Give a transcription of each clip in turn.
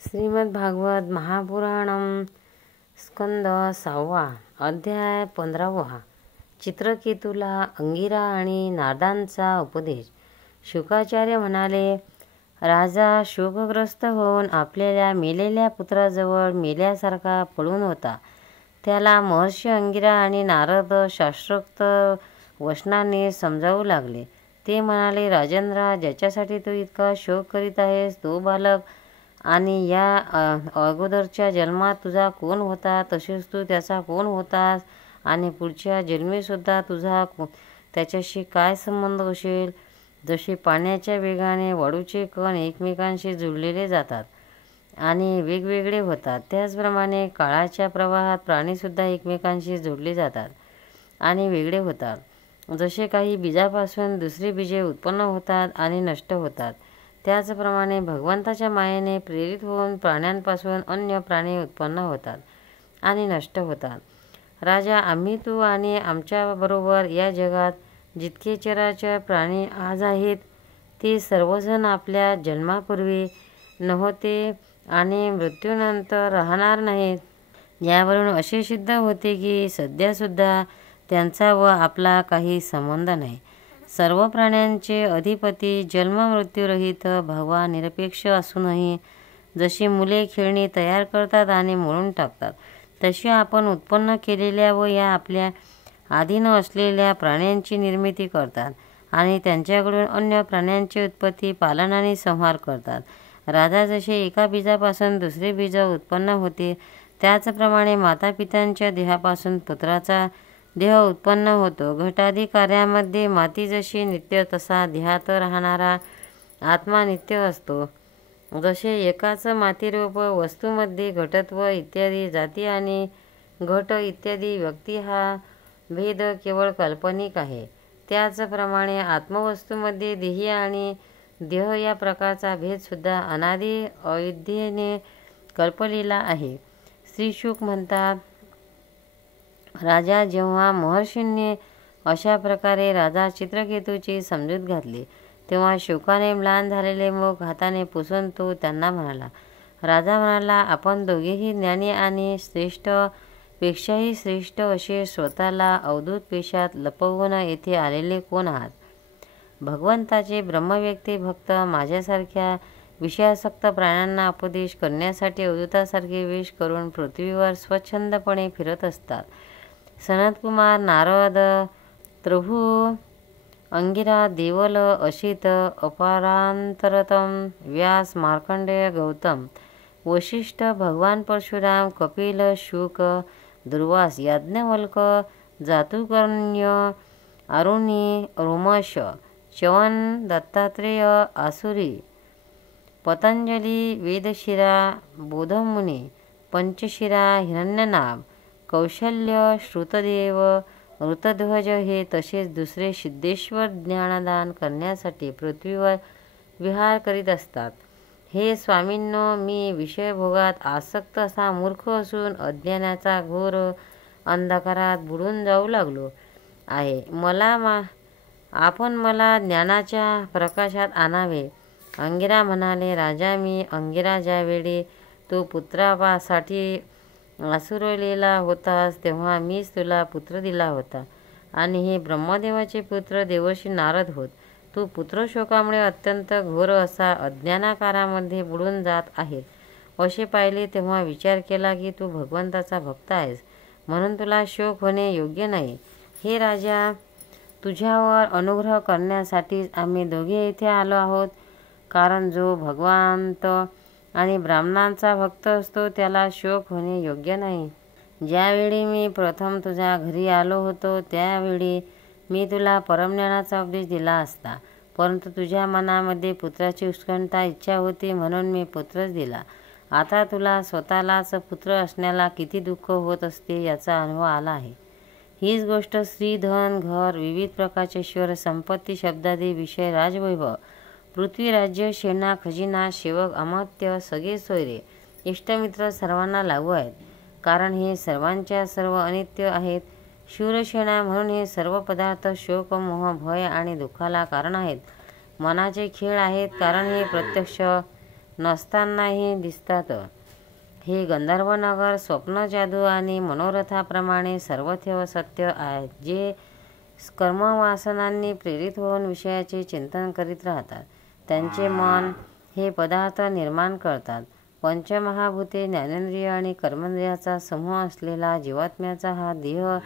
श्रीमद्भागवत महापुराणम स्कंद 6 अध्याय 15 चित्रकेतूला अंगिरा आणि नारदांचा उपदेश। शुकाचार्य म्हणाले, राजा शोकग्रस्त होऊन आपल्या मेलेल्या पुत्राजवळ मेल्यासारखा पडून होता। त्याला महर्षी अंगिरा आणि नारद शास्त्रोक्त वचनाने समजावू लागले। ते म्हणाले, राजेंद्रा, ज्याच्यासाठी तू इतका शोक करीत आहेस तो बालक आणि या अगोदरच्या जन्मात तुझा कोण होता, तसेच तू त्याचा कोण होतास आणि पुढच्या जन्मीसुद्धा तुझा त्याच्याशी काय संबंध असेल। जसे पाण्याच्या वेगाने वाळूचे कण एकमेकांशी जुळलेले जातात आणि वेगवेगळे होतात, त्याचप्रमाणे काळाच्या प्रवाहात प्राणीसुद्धा एकमेकांशी जोडले जातात आणि वेगळे होतात। जसे काही बीजापासून दुसरी बीजे उत्पन्न होतात आणि नष्ट होतात, त्याचप्रमाणे भगवंताच्या मायेने प्रेरित होऊन प्राण्यांपासून अन्य प्राणी उत्पन्न होतात आणि नष्ट होतात। राजा, आम्ही, तू आणि आमच्याबरोबर या जगात जितके चराचर प्राणी आज आहेत ते सर्वजण आपल्या जन्मापूर्वी नव्हते आणि मृत्यूनंतर राहणार नाहीत। यावरून असे सिद्ध होते की सध्यासुद्धा त्यांचा व आपला काही संबंध नाही। सर्व प्राण्यांचे अधिपती जन्ममृत्यूरहित भगवान निरपेक्ष असूनही जशी मुले खेळणी तयार करतात आणि मोडून टाकतात, तशी आपण उत्पन्न केलेल्या व या आपल्या अधीन असलेल्या प्राण्यांची निर्मिती करतात आणि त्यांच्याकडून अन्य प्राण्यांची उत्पत्ती, पालन आणि संहार करतात। राजा, जसे एका बीजापासून दुसरे बीज उत्पन्न होते त्याचप्रमाणे मातापित्यांच्या देहापासून पुत्राचा देह उत्पन्न होतो। घटादी कार्यामध्ये माती जशी नित्य तसा देहात राहणारा आत्मा नित्य असतो। जसे एकाच मातीरूप वस्तूमध्ये घटत्व इत्यादी जाती आणि घट इत्यादी व्यक्ती हा भेद केवळ काल्पनिक आहे, त्याचप्रमाणे आत्मवस्तूमध्ये देही आणि देह या प्रकारचा भेदसुद्धा अनादी अविद्येने कल्पलेला आहे। श्री शुक म्हणतात, राजा, जेव्हा महर्षींनी अशा प्रकारे राजा चित्रकेतूची समजूत घातली तेव्हा शोकाने म्लान झालेले मुख हाताने पुसून तो त्यांना म्हणाला। राजा म्हणाला, आपण दोघेही ज्ञानी आणि श्रेष्ठ पेक्षाही श्रेष्ठ असे स्वतःला अवधूत वेशात लपवून येथे आलेले कोण आहात? भगवंताचे ब्रह्मव्यक्ती भक्त माझ्यासारख्या विषयासक्त प्राण्यांना उपदेश करण्यासाठी अवधूतासारखे वेश करून पृथ्वीवर स्वच्छंदपणे फिरत असतात। सनतकुमार, नारद, प्रभू, अंगिरा, देवल, अशित, अपरांतरतम, व्यास, मार्कंडेय, गौतम, वशिष्ठ, भगवान परशुराम, कपिल, शुक, दुर्वास, याज्ञवल्क, जातुकर्ण्य, अरुणी, रोमश, च्यवन, दत्तात्रेय, आसुरी, पतंजली, वेदशिरा, बोधमुनी, पंचशिरा, हिरण्यनाभ, कौशल्य, श्रुतदेव, ऋतध्वज हे तसेच दुसरे सिद्धेश्वर ज्ञानदान करण्यासाठी पृथ्वीवर विहार करीत असतात। हे स्वामींनो, मी विषयभोगात आसक्त असा मूर्ख असून अज्ञानाचा घोर अंधकारात बुडून जाऊ लागलो आहे। आपण मला ज्ञानाच्या प्रकाशात आणावे। अंगिरा म्हणाले, राजा, मी अंगिरा, ज्यावेळी तू पुत्रासाठी आसुरलेला होतास तेव्हा मीच तुला पुत्र दिला होता आणि हे ब्रह्मदेवाचे पुत्र देवर्षी नारद होत। तू पुत्रशोकामुळे अत्यंत घोर असा अज्ञानाकारामध्ये बुडून जात आहे असे पाहिले तेव्हा विचार केला की तू भगवंताचा भक्त आहेस, म्हणून तुला शोक होणे योग्य नाही। हे राजा, तुझ्यावर अनुग्रह करण्यासाठीच आम्ही दोघे येथे आलो आहोत, कारण जो भगवंत आणि ब्राह्मणांचा भक्त असतो त्याला शोक होणे योग्य नाही। ज्यावेळी मी प्रथम तुझ्या घरी आलो होतो त्यावेळी मी तुला परमज्ञानाचा उपदेश दिला असता, परंतु तुझ्या मनामध्ये पुत्राची उत्कंठा इच्छा होती म्हणून मी पुत्रच दिला। आता तुला स्वतःलाच पुत्र असण्याला किती दुःख होत असते याचा अनुभव आला आहे। हीच गोष्ट स्त्री, धन, घर, विविध प्रकारचे ऐश्वर्य, संपत्ती, शब्दादी विषय, राजवैभव, पृथ्वी, राज्य, सेना, खजिना, सेवक, अमात्य, सगळे सोयरे, इष्टमित्र सर्वांना लागू आहेत, कारण हे सर्वांच्या सर्व अनित्य आहेत। शूरसेना, म्हणून हे सर्व पदार्थ शोक, मोह, भय आणि दुःखाला कारण आहेत। मनाचे खेळ आहेत, कारण हे प्रत्यक्ष नसतानाही दिसतात. हे गंधर्वनगर स्वप्न, जादू आणि मनोरथाप्रमाणे सर्वथैव सत्य आहे, जे कर्मवासनांनी प्रेरित होऊन विषयाचे चिंतन करीत राहतात. त्यांचे मन हे पदार्थ निर्माण करतात. पंचमहाभूते, ज्ञानेंद्रिय आणि कर्मेंद्रियाचा समूह असलेला जीवात्म्याचा हा देह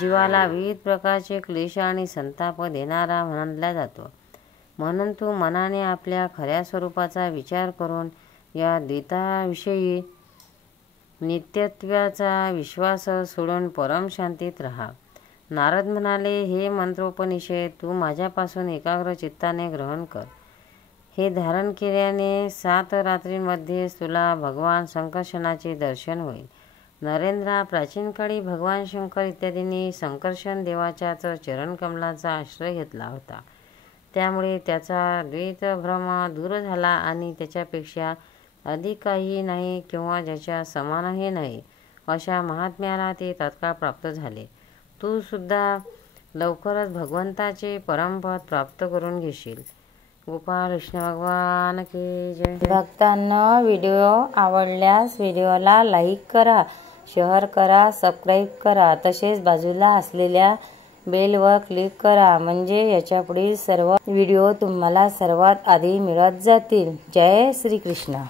जीवाला विविध प्रकारचे क्लेश आणि संताप देणारा मानला जातो. म्हणून तू मनाने आपल्या खऱ्या स्वरूपाचा विचार करून या द्वैताविषयी नित्यत्वाचा विश्वास सोडून परम शांतीत राहा. नारद म्हणाले, हे मंत्रोपनिषद तू माझ्यापासून एकाग्र चित्ताने ग्रहण कर. हे धारण केल्याने 7 रात्रींमध्ये तुला भगवान संकर्षणाचे दर्शन होईल. नरेंद्रा, प्राचीन काळी भगवान शंकर इत्यादींनी संकर्षण देवाच्याच चरणकमलाचा आश्रय घेतला होता. त्यामुळे त्याचा द्वैत भ्रम दूर झाला आणि त्याच्यापेक्षा अधिक काही नाही किंवा ज्याच्या समानही नाही अशा महात्म्याला ते तत्काळ प्राप्त झाले. तू सुद्धा लवकरच भगवंताचे परमपद प्राप्त करून घेशील. गोपाळ कृष्ण भगवान की जय. भक्तांना व्हिडिओ आवडल्यास व्हिडिओला लाईक करा, शेअर करा, सबस्क्राईब करा. तसेच बाजूला असलेल्या बेलवर क्लिक करा, म्हणजे याच्यापुढील सर्व व्हिडिओ तुम्हाला सर्वात आधी मिळत जातील. जय श्री कृष्ण.